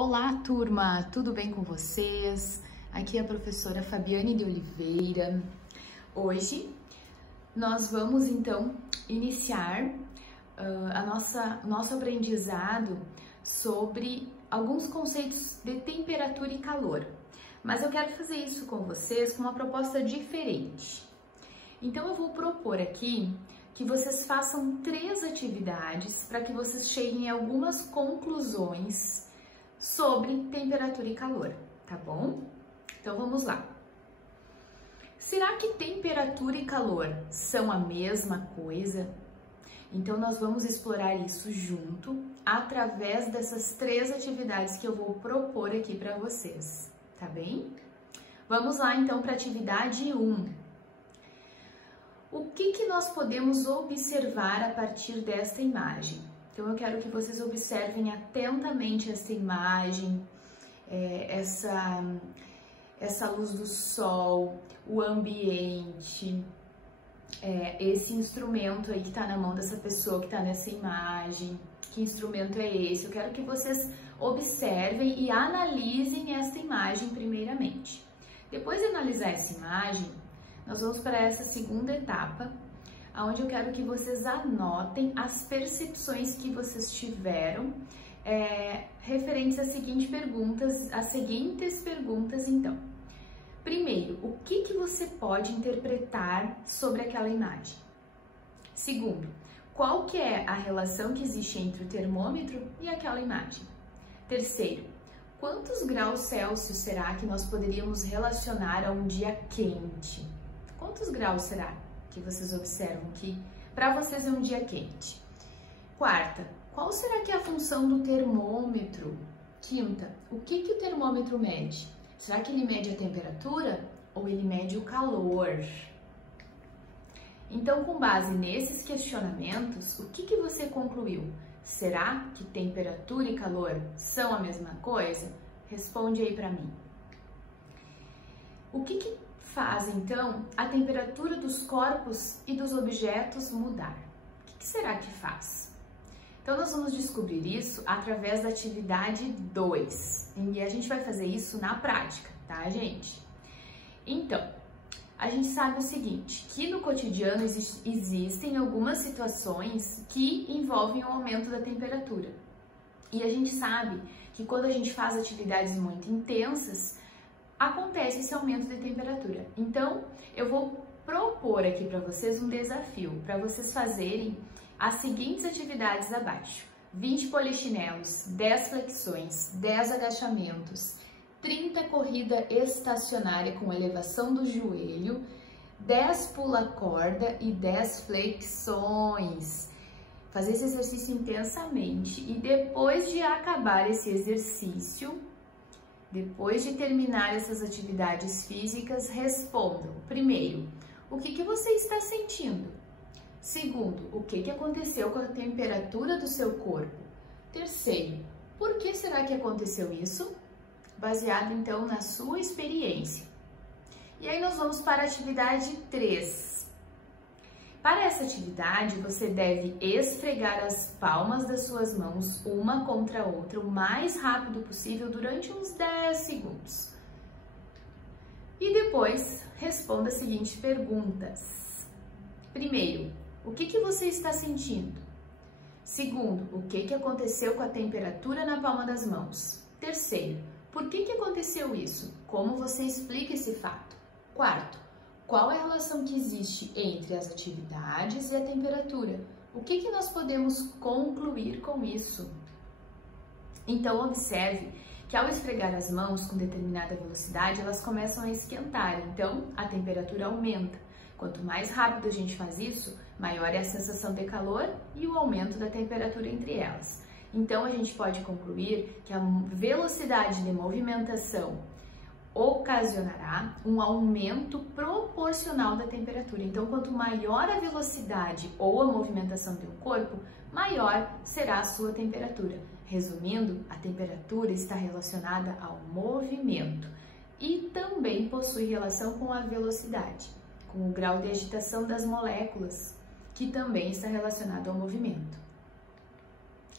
Olá, turma! Tudo bem com vocês? Aqui é a professora Fabiane de Oliveira. Hoje nós vamos então iniciar nosso aprendizado sobre alguns conceitos de temperatura e calor. Mas eu quero fazer isso com vocês com uma proposta diferente. Então eu vou propor aqui que vocês façam 3 atividades para que vocês cheguem a algumas conclusões sobre temperatura e calor, tá bom? Então vamos lá. Será que temperatura e calor são a mesma coisa? Então nós vamos explorar isso junto através dessas 3 atividades que eu vou propor aqui para vocês, tá bem? Vamos lá então para a atividade 1. O que nós podemos observar a partir desta imagem? Então eu quero que vocês observem atentamente essa imagem, essa luz do sol, o ambiente, esse instrumento aí que está na mão dessa pessoa que está nessa imagem. Que instrumento é esse? Eu quero que vocês observem e analisem esta imagem primeiramente. Depois de analisar essa imagem, nós vamos para essa segunda etapa, onde eu quero que vocês anotem as percepções que vocês tiveram referentes às seguintes perguntas, então. Primeiro, o que você pode interpretar sobre aquela imagem? Segundo, qual que é a relação que existe entre o termômetro e aquela imagem? Terceiro, quantos graus Celsius será que nós poderíamos relacionar a um dia quente? Quantos graus será que vocês observam que para vocês é um dia quente? Quarta, qual será que é a função do termômetro? Quinta, o que o termômetro mede? Será que ele mede a temperatura ou ele mede o calor? Então, com base nesses questionamentos, o que você concluiu? Será que temperatura e calor são a mesma coisa? Responde aí para mim. O que faz, então, a temperatura dos corpos e dos objetos mudar? O que será que faz? Então, nós vamos descobrir isso através da atividade 2. E a gente vai fazer isso na prática, tá, gente? Então, a gente sabe o seguinte, que no cotidiano existem algumas situações que envolvem o aumento da temperatura. E a gente sabe que quando a gente faz atividades muito intensas, acontece esse aumento de temperatura. Então, eu vou propor aqui para vocês um desafio, para vocês fazerem as seguintes atividades abaixo. 20 polichinelos, 10 flexões, 10 agachamentos, 30 corrida estacionária com elevação do joelho, 10 pula-corda e 10 flexões. Fazer esse exercício intensamente e depois de acabar esse exercício, depois de terminar essas atividades físicas, respondam. Primeiro, o que você está sentindo? Segundo, o que aconteceu com a temperatura do seu corpo? Terceiro, por que será que aconteceu isso? Baseado, então, na sua experiência. E aí nós vamos para a atividade 3. Para essa atividade, você deve esfregar as palmas das suas mãos uma contra a outra o mais rápido possível durante uns 10 segundos. E depois, responda as seguintes perguntas. Primeiro, o que você está sentindo? Segundo, o que aconteceu com a temperatura na palma das mãos? Terceiro, por que aconteceu isso? Como você explica esse fato? Quarto, qual é a relação que existe entre as atividades e a temperatura? O que nós podemos concluir com isso? Então, observe que ao esfregar as mãos com determinada velocidade, elas começam a esquentar, então a temperatura aumenta. Quanto mais rápido a gente faz isso, maior é a sensação de calor e o aumento da temperatura entre elas. Então, a gente pode concluir que a velocidade de movimentação ocasionará um aumento proporcional da temperatura. Então, quanto maior a velocidade ou a movimentação de um corpo, maior será a sua temperatura. Resumindo, a temperatura está relacionada ao movimento e também possui relação com a velocidade, com o grau de agitação das moléculas, que também está relacionado ao movimento.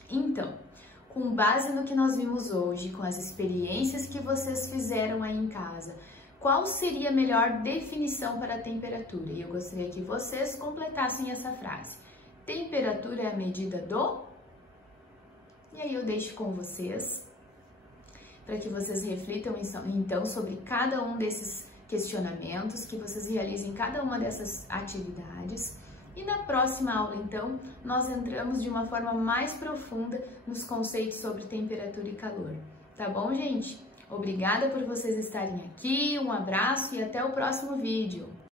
Então, com base no que nós vimos hoje, com as experiências que vocês fizeram aí em casa, qual seria a melhor definição para a temperatura? E eu gostaria que vocês completassem essa frase. Temperatura é a medida do... E aí eu deixo com vocês, para que vocês reflitam então sobre cada um desses questionamentos, que vocês realizem cada uma dessas atividades. E na próxima aula, então, nós entramos de uma forma mais profunda nos conceitos sobre temperatura e calor. Tá bom, gente? Obrigada por vocês estarem aqui, um abraço e até o próximo vídeo!